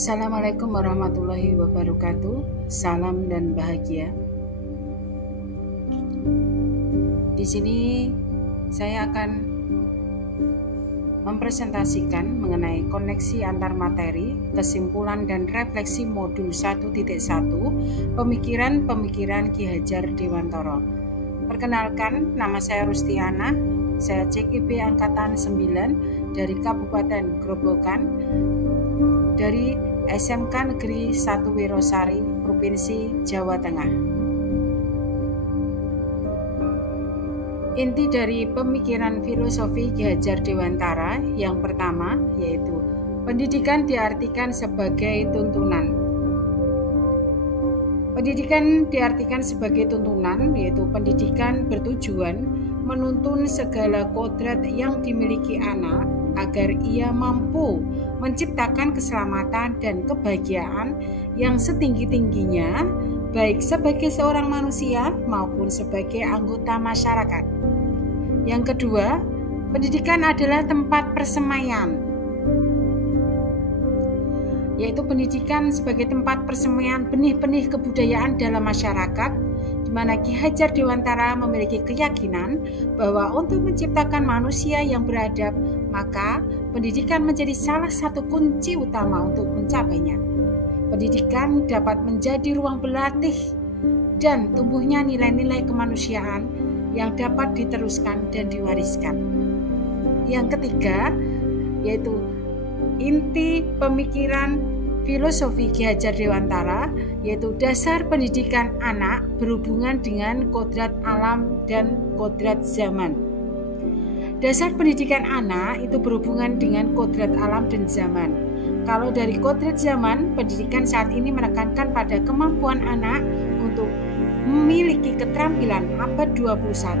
Assalamualaikum warahmatullahi wabarakatuh. Salam dan bahagia. Di sini saya akan mempresentasikan mengenai koneksi antar materi, kesimpulan dan refleksi modul 1.1 Pemikiran-pemikiran Ki Hajar Dewantara. Perkenalkan, nama saya Rustiana. Saya CKB Angkatan 9 dari Kabupaten Grobogan, dari SMK Negeri 1 Wirosari, Provinsi Jawa Tengah. Inti dari pemikiran filosofi Ki Hajar Dewantara yang pertama yaitu pendidikan diartikan sebagai tuntunan. Pendidikan diartikan sebagai tuntunan, yaitu pendidikan bertujuan menuntun segala kodrat yang dimiliki anak agar ia mampu menciptakan keselamatan dan kebahagiaan yang setinggi-tingginya, baik sebagai seorang manusia maupun sebagai anggota masyarakat. Yang kedua, pendidikan adalah tempat persemaian, yaitu pendidikan sebagai tempat persemaian benih-benih kebudayaan dalam masyarakat, di mana Ki Hajar Dewantara memiliki keyakinan bahwa untuk menciptakan manusia yang beradab, maka pendidikan menjadi salah satu kunci utama untuk mencapainya. Pendidikan dapat menjadi ruang berlatih dan tumbuhnya nilai-nilai kemanusiaan yang dapat diteruskan dan diwariskan. Yang ketiga, yaitu inti pemikiran filosofi Ki Hajar Dewantara, yaitu dasar pendidikan anak berhubungan dengan kodrat alam dan kodrat zaman. Dasar pendidikan anak itu berhubungan dengan kodrat alam dan zaman. Kalau dari kodrat zaman, pendidikan saat ini menekankan pada kemampuan anak untuk memiliki keterampilan abad 21.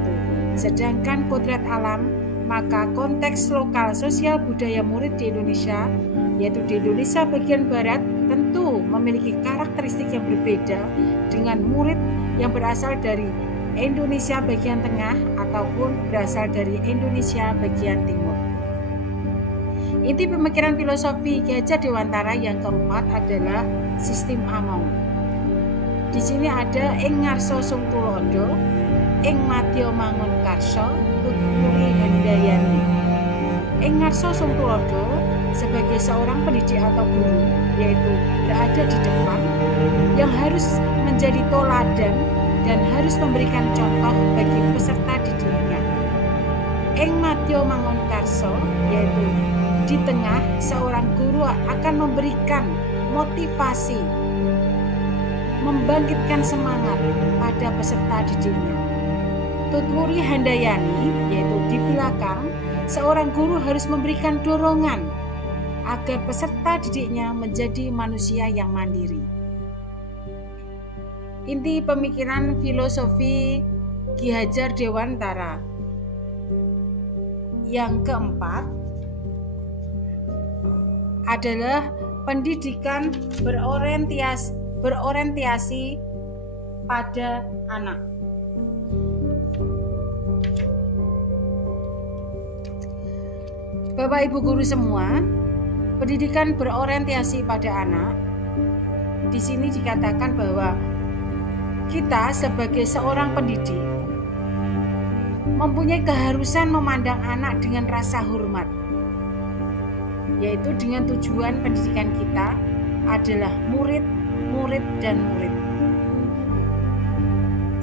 Sedangkan kodrat alam, maka konteks lokal sosial budaya murid di Indonesia, yaitu di Indonesia bagian barat, tentu memiliki karakteristik yang berbeda dengan murid yang berasal dari Indonesia bagian tengah ataupun berasal dari Indonesia bagian timur. Inti pemikiran filosofi Ki Hajar Dewantara yang keempat adalah sistem among. Di sini ada ing ngarsa sung tulodo, ing madya mangun karsa, tuturi handayani. Ing ngarsa sung tulodo sebagai seorang pendidik atau guru, yaitu berada di depan, yang harus menjadi toladan dan harus memberikan contoh bagi peserta didiknya. Ing madya mangun karsa, yaitu di tengah, seorang guru akan memberikan motivasi, membangkitkan semangat pada peserta didiknya. Tuturi handayani, yaitu di belakang, seorang guru harus memberikan dorongan agar peserta didiknya menjadi manusia yang mandiri. Inti pemikiran filosofi Ki Hajar Dewantara yang keempat adalah pendidikan berorientasi pada anak. Bapak Ibu guru semua, pendidikan berorientasi pada anak, di sini dikatakan bahwa kita sebagai seorang pendidik mempunyai keharusan memandang anak dengan rasa hormat, yaitu dengan tujuan pendidikan kita adalah murid, dan murid.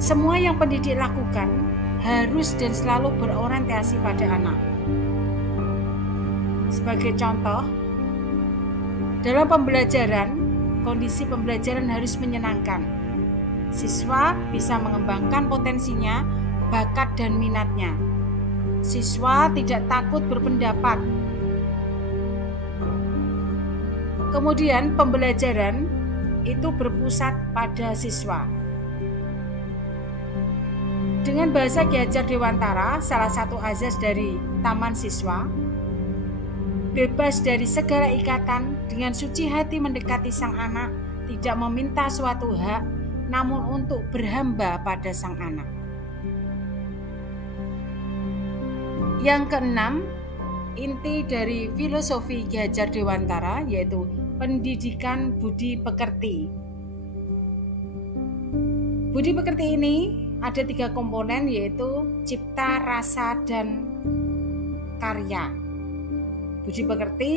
Semua yang pendidik lakukan harus dan selalu berorientasi pada anak. Sebagai contoh, dalam pembelajaran, kondisi pembelajaran harus menyenangkan. Siswa bisa mengembangkan potensinya, bakat dan minatnya. Siswa tidak takut berpendapat. Kemudian pembelajaran itu berpusat pada siswa. Dengan bahasa Ki Hajar Dewantara, salah satu azas dari Taman Siswa, bebas dari segala ikatan, dengan suci hati mendekati sang anak, tidak meminta suatu hak, namun untuk berhamba pada sang anak. Yang keenam, inti dari filosofi Ki Hajar Dewantara yaitu pendidikan budi pekerti. Budi pekerti ini ada 3 komponen, yaitu cipta, rasa, dan karya. Budi pekerti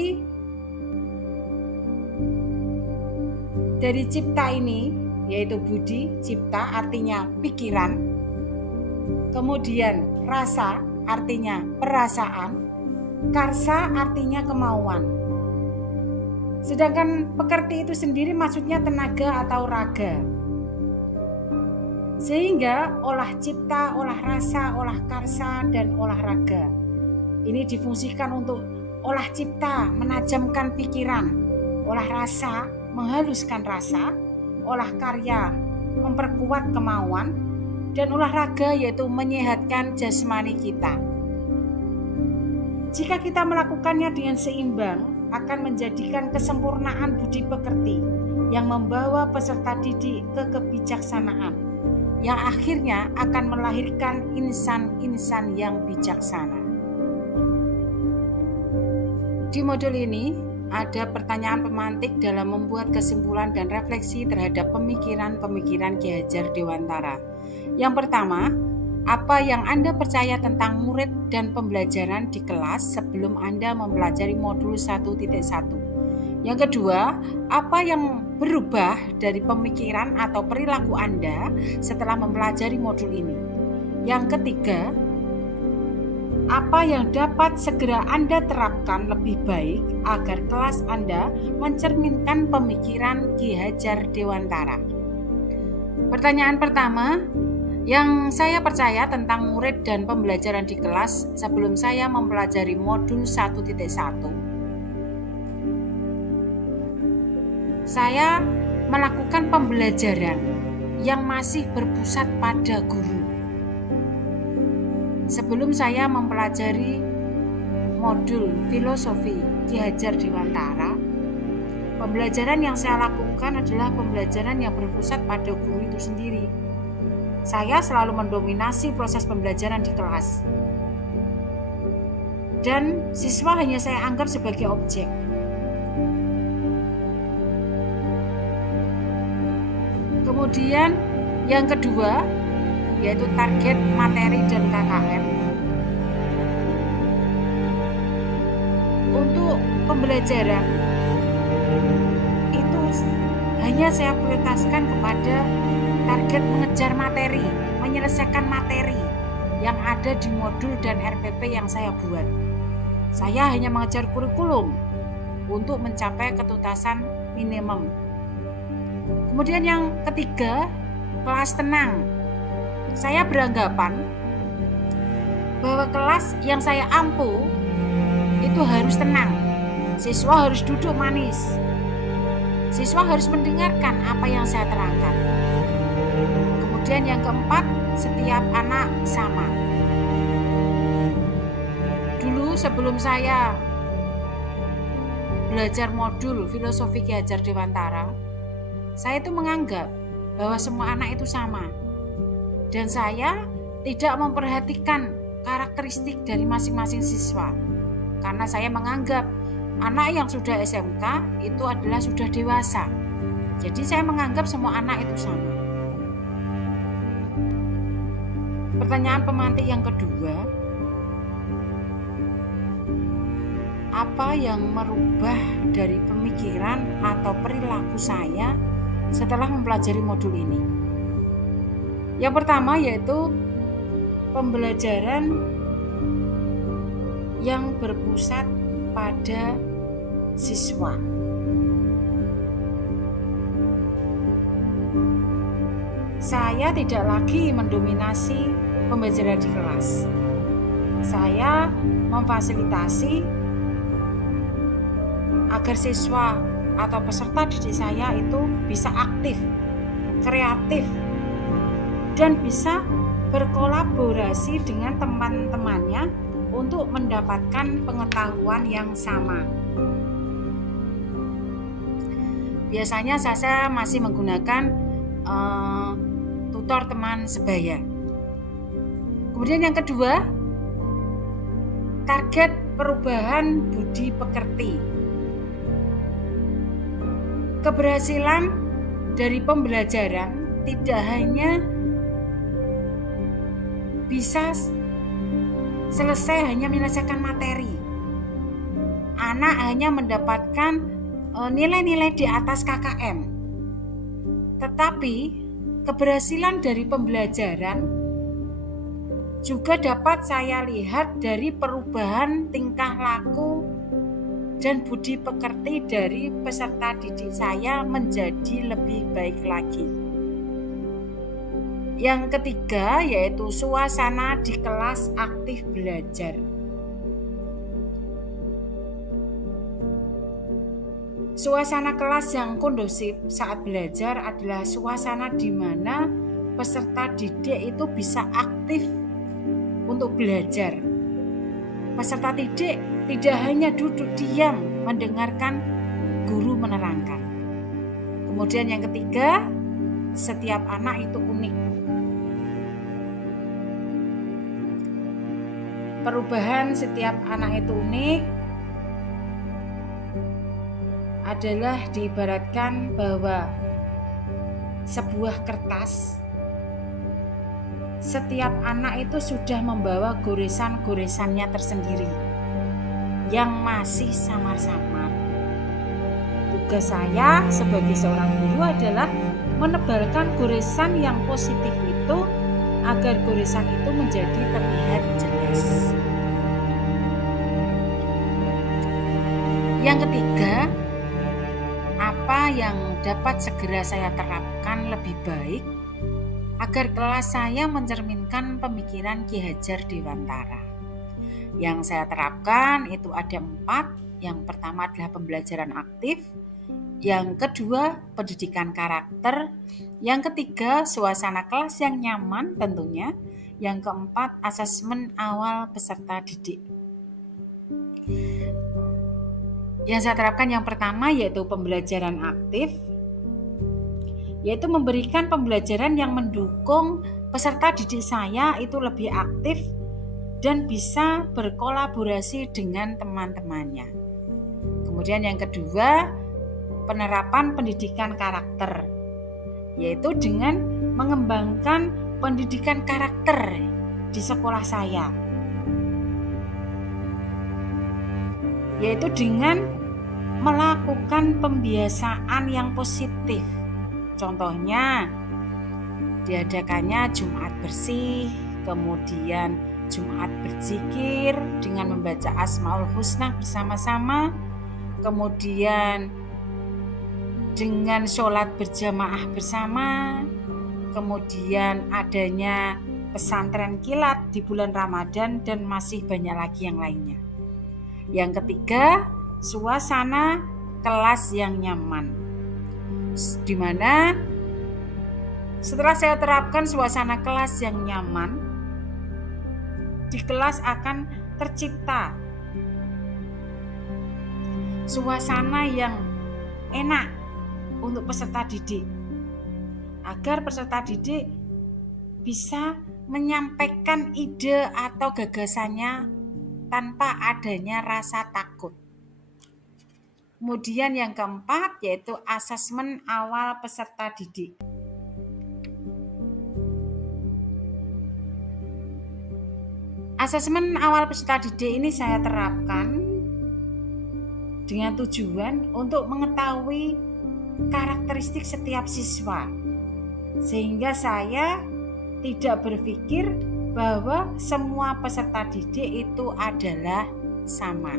dari cipta ini, yaitu budi, cipta artinya pikiran, kemudian rasa artinya perasaan, karsa artinya kemauan. Sedangkan pekerti itu sendiri maksudnya tenaga atau raga. Sehingga olah cipta, olah rasa, olah karsa, dan olah raga ini difungsikan untuk olah cipta, menajamkan pikiran, olah rasa, menghaluskan rasa, olah karya, memperkuat kemauan, dan olah raga yaitu menyehatkan jasmani kita. Jika kita melakukannya dengan seimbang, akan menjadikan kesempurnaan budi pekerti yang membawa peserta didik ke kebijaksanaan, yang akhirnya akan melahirkan insan-insan yang bijaksana. Di modul ini ada pertanyaan pemantik dalam membuat kesimpulan dan refleksi terhadap pemikiran-pemikiran Ki Hajar Dewantara. Yang pertama, apa yang Anda percaya tentang murid dan pembelajaran di kelas sebelum Anda mempelajari modul 1.1? Yang kedua, apa yang berubah dari pemikiran atau perilaku Anda setelah mempelajari modul ini? Yang ketiga, apa yang dapat segera Anda terapkan lebih baik agar kelas Anda mencerminkan pemikiran Ki Hajar Dewantara? Pertanyaan pertama, yang saya percaya tentang murid dan pembelajaran di kelas sebelum saya mempelajari modul 1.1. Saya melakukan pembelajaran yang masih berpusat pada guru. Sebelum saya mempelajari modul filosofi Ki Hajar Dewantara, pembelajaran yang saya lakukan adalah pembelajaran yang berpusat pada guru itu sendiri. Saya selalu mendominasi proses pembelajaran di kelas, dan siswa hanya saya anggap sebagai objek. Kemudian yang kedua, yaitu target materi dan KKM. Untuk pembelajaran itu hanya saya prioritaskan kepada target mengejar materi, menyelesaikan materi yang ada di modul dan RPP yang saya buat. Saya hanya mengejar kurikulum untuk mencapai ketuntasan minimum. Kemudian yang ketiga, kelas tenang. Saya beranggapan bahwa kelas yang saya ampu itu harus tenang. Siswa harus duduk manis. Siswa harus mendengarkan apa yang saya terangkan. Kemudian yang keempat, setiap anak sama. Dulu sebelum saya belajar modul filosofi Ki Hajar Dewantara, saya itu menganggap bahwa semua anak itu sama. Dan saya tidak memperhatikan karakteristik dari masing-masing siswa. Karena saya menganggap anak yang sudah SMK itu adalah sudah dewasa. Jadi saya menganggap semua anak itu sama. Pertanyaan pemantik yang kedua, apa yang merubah dari pemikiran atau perilaku saya setelah mempelajari modul ini? Yang pertama yaitu pembelajaran yang berpusat pada siswa. Saya tidak lagi mendominasi pembelajaran di kelas. Saya memfasilitasi agar siswa atau peserta didik saya itu bisa aktif, kreatif, dan bisa berkolaborasi dengan teman-temannya untuk mendapatkan pengetahuan yang sama. Biasanya saya masih menggunakan tutor teman sebaya. Kemudian yang kedua, target perubahan budi pekerti. Keberhasilan dari pembelajaran tidak hanya bisa selesai hanya menyelesaikan materi. Anak hanya mendapatkan nilai-nilai di atas KKM. Tetapi keberhasilan dari pembelajaran juga dapat saya lihat dari perubahan tingkah laku dan budi pekerti dari peserta didik saya menjadi lebih baik lagi. Yang ketiga yaitu suasana di kelas aktif belajar. Suasana kelas yang kondusif saat belajar adalah suasana di mana peserta didik itu bisa aktif untuk belajar. Peserta didik tidak hanya duduk diam mendengarkan guru menerangkan. Kemudian yang ketiga, setiap anak itu unik. Perubahan setiap anak itu unik adalah diibaratkan bahwa sebuah kertas, setiap anak itu sudah membawa goresan-goresannya tersendiri yang masih samar-samar. Tugas saya sebagai seorang guru adalah menebalkan goresan yang positif itu agar goresan itu menjadi terlihat jelas. Yang ketiga, apa yang dapat segera saya terapkan lebih baik agar kelas saya mencerminkan pemikiran Ki Hajar Dewantara. Yang saya terapkan itu ada 4. Yang pertama adalah pembelajaran aktif, yang kedua pendidikan karakter, yang ketiga suasana kelas yang nyaman tentunya, yang keempat asesmen awal peserta didik. Yang saya terapkan yang pertama yaitu pembelajaran aktif, yaitu memberikan pembelajaran yang mendukung peserta didik saya itu lebih aktif dan bisa berkolaborasi dengan teman-temannya. Kemudian yang kedua, penerapan pendidikan karakter, yaitu dengan mengembangkan pendidikan karakter di sekolah saya, yaitu dengan melakukan pembiasaan yang positif. Contohnya, diadakannya Jumat bersih, kemudian Jumat berzikir dengan membaca Asmaul Husna bersama-sama, kemudian dengan sholat berjamaah bersama, kemudian adanya pesantren kilat di bulan Ramadan, dan masih banyak lagi yang lainnya. Yang ketiga, suasana kelas yang nyaman, di mana setelah saya terapkan suasana kelas yang nyaman, di kelas akan tercipta suasana yang enak untuk peserta didik, agar peserta didik bisa menyampaikan ide atau gagasannya tanpa adanya rasa takut. Kemudian yang keempat yaitu asesmen awal peserta didik. Asesmen awal peserta didik ini saya terapkan dengan tujuan untuk mengetahui karakteristik setiap siswa, sehingga saya tidak berpikir bahwa semua peserta didik itu adalah sama.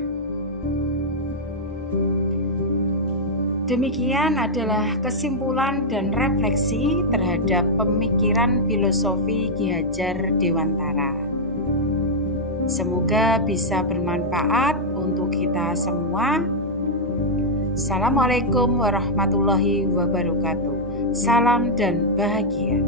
Demikian adalah kesimpulan dan refleksi terhadap pemikiran filosofi Ki Hajar Dewantara. Semoga bisa bermanfaat untuk kita semua. Assalamualaikum warahmatullahi wabarakatuh. Salam dan bahagia.